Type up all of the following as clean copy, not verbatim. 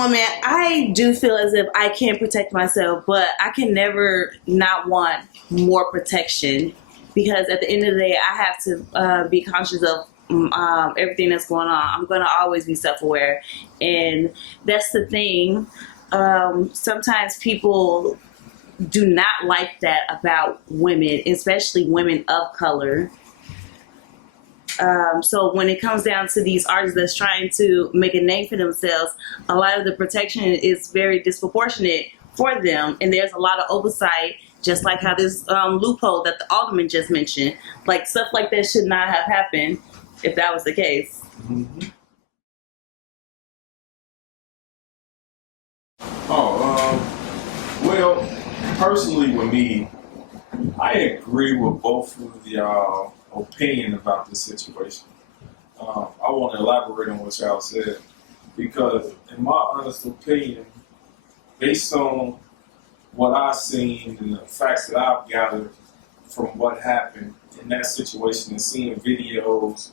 woman, I do feel as if I can protect myself, but I can never not want more protection, because at the end of the day, I have to be conscious of everything that's going on. I'm going to always be self-aware, and that's the thing. Sometimes people do not like that about women, especially women of color. So when it comes down to these artists that's trying to make a name for themselves, a lot of the protection is very disproportionate for them, and there's a lot of oversight, just like how this loophole that the alderman just mentioned. Like, stuff like that should not have happened if that was the case. Mm-hmm. Well, personally with me, I agree with both of y'all opinion about this situation. I want to elaborate on what y'all said, because in my honest opinion, based on what I've seen and the facts that I've gathered from what happened in that situation, and seeing videos,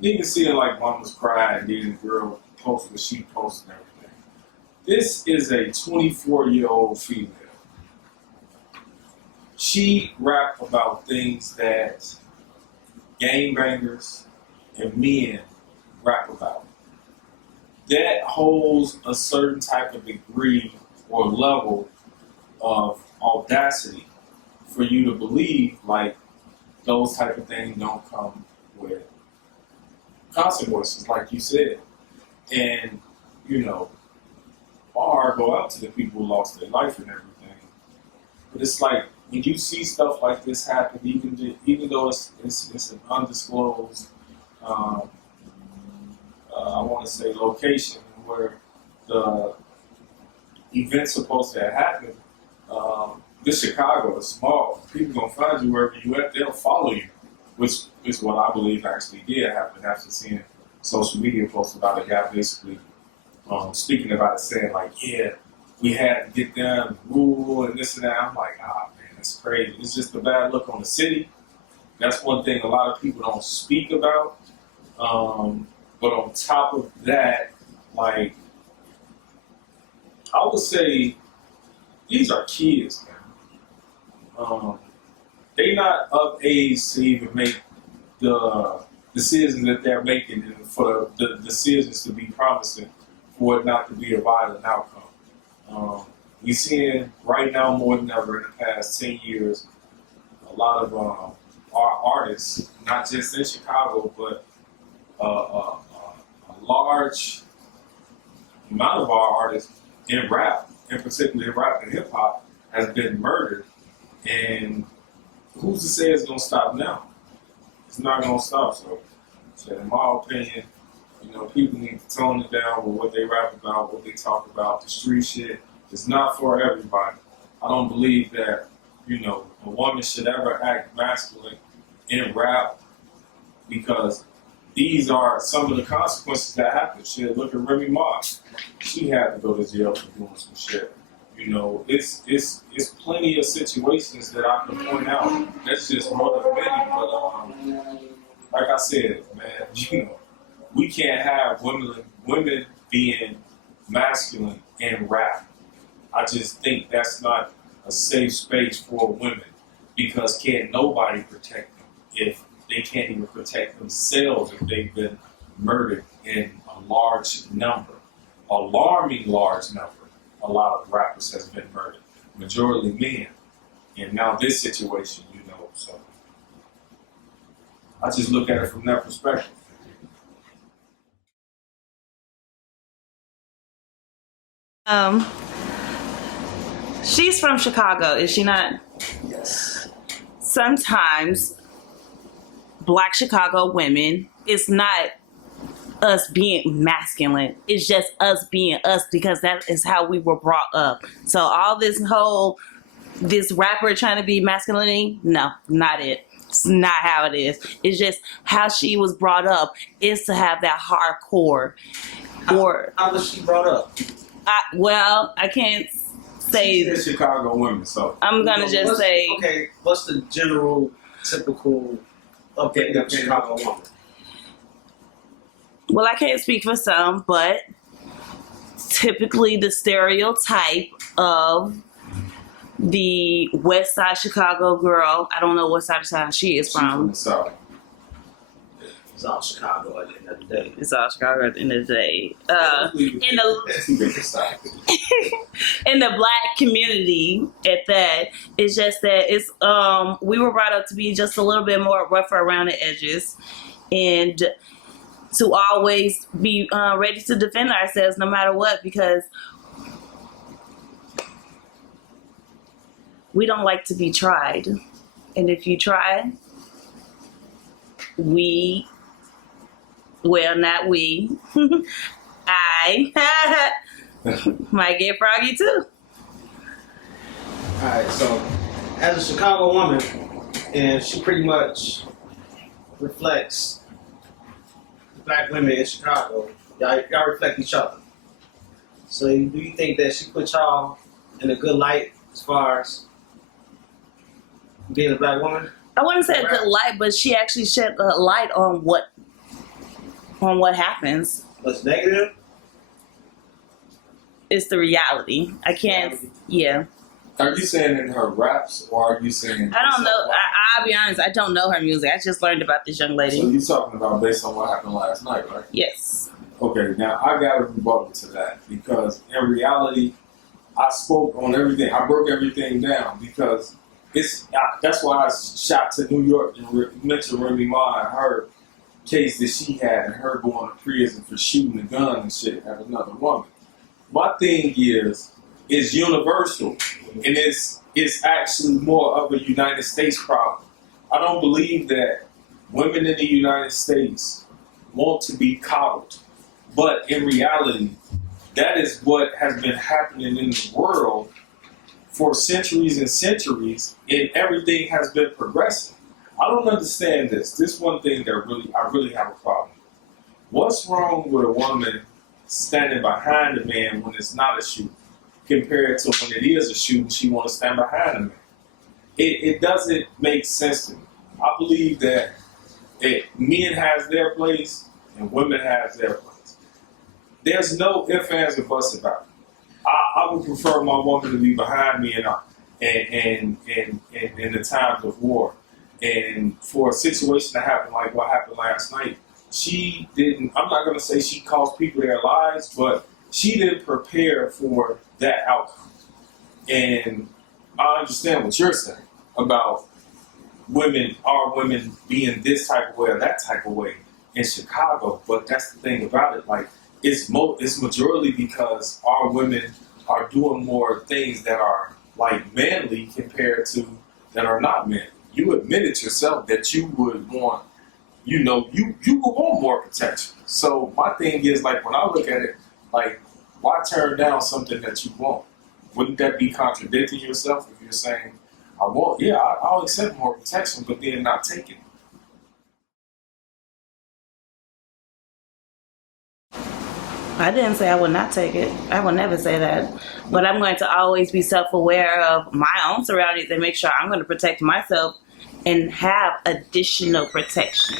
even seeing like mamas cry and then the girl post what she posted and everything. This is a 24-year-old female. She rapped about things that gangbangers and men rap about. That holds a certain type of degree or level of audacity for you to believe like those type of things don't come with consequences, like you said. And, you know, my heart go out to the people who lost their life and everything. But it's like, when you see stuff like this happen, even though it's an undisclosed, I want to say location where the event's supposed to happen, this Chicago is small. People gonna find you wherever you at. They'll follow you, which is what I believe actually did happen after seeing social media posts about a guy basically speaking about it, saying like, yeah, we had to get them rule and this and that. I'm like, ah, man, that's crazy. It's just a bad look on the city. That's one thing a lot of people don't speak about. But on top of that, like, I would say these are kids, man. They not of age to even make the decisions that they're making, and for the decisions to be promising for it not to be a violent outcome. We're seeing right now more than ever in the past 10 years, a lot of our artists, not just in Chicago, but a large amount of our artists in rap, and particularly rap and hip hop, has been murdered. And who's to say it's gonna stop now? It's not gonna stop. So in my opinion, you know, people need to tone it down with what they rap about, what they talk about. The street shit is not for everybody. I don't believe that, you know, a woman should ever act masculine in rap, because these are some of the consequences that happen. Shit, look at Remy Ma. She had to go to jail for doing some shit. You know, it's plenty of situations that I can point out. That's just one of many. But like I said, man, you know, we can't have women being masculine in rap. I just think that's not a safe space for women, because can't nobody protect them if they can't even protect themselves if they've been murdered in a large number, alarming large number. A lot of rappers has been murdered, majority men, and now this situation, you know. So I just look at it from that perspective. She's from Chicago, is she not? Yes. Sometimes Black Chicago women, it's not us being masculine. It's just us being us, because that is how we were brought up. So all this rapper trying to be masculine, no, not it. It's not how it is. It's just how she was brought up is to have that hardcore. How was she brought up? I can't say. She's Chicago women, so I'm gonna just say. Okay, what's the general, typical update of Chicago woman? Well, I can't speak for some, but typically the stereotype of the West Side Chicago girl. I don't know what side of town she is She's from from. the South. It's all Chicago at the end of the day. It's all Chicago at the end of the day. In the black community, at that, it's just that it's we were brought up to be just a little bit more rougher around the edges, and to always be ready to defend ourselves no matter what, because we don't like to be tried. And if you try, I might get froggy too. Alright, so as a Chicago woman, and she pretty much reflects black women in Chicago, y'all reflect each other. So do you think that she put y'all in a good light as far as being a black woman? I wouldn't say a good light, but she actually shed a light on what happens. What's negative? It's the reality. I can't. Yeah. Are you saying in her raps, or are you saying? I don't know. I'll be honest. I don't know her music. I just learned about this young So lady. you're talking about based on what happened last night, right? Yes. Okay, now I got a rebuttal to that because in reality, I spoke on everything. I broke everything down because that's why I shot to New York and mentioned Remy Ma and her case that she had and her going to prison for shooting a gun and shit at another woman. My thing is universal, and it's actually more of a United States problem. I don't believe that women in the United States want to be coddled, but in reality, that is what has been happening in the world for centuries and centuries, and everything has been progressing. I don't understand this. This one thing that I really have a problem. What's wrong with a woman standing behind a man when it's not a shoot, compared to when it is a shoot and she want to stand behind a man? It doesn't make sense to me. I believe that men has their place and women has their place. There's no ifs, ands, or buts about it. I would prefer my woman to be behind me in the times of war. And for a situation to happen like what happened last night, she didn't, I'm not going to say she cost people their lives, but she didn't prepare for that outcome. And I understand what you're saying about our women being this type of way or that type of way in Chicago, but that's the thing about it. Like, it's majority because our women are doing more things that are like manly compared to that are not manly. You admitted yourself that you would want, you would want more protection. So my thing is, like, when I look at it, like, why turn down something that you want? Wouldn't that be contradicting yourself if you're saying, I'll accept more protection, but then not take it? I didn't say I would not take it. I will never say that. But I'm going to always be self-aware of my own surroundings and make sure I'm going to protect myself and have additional protection.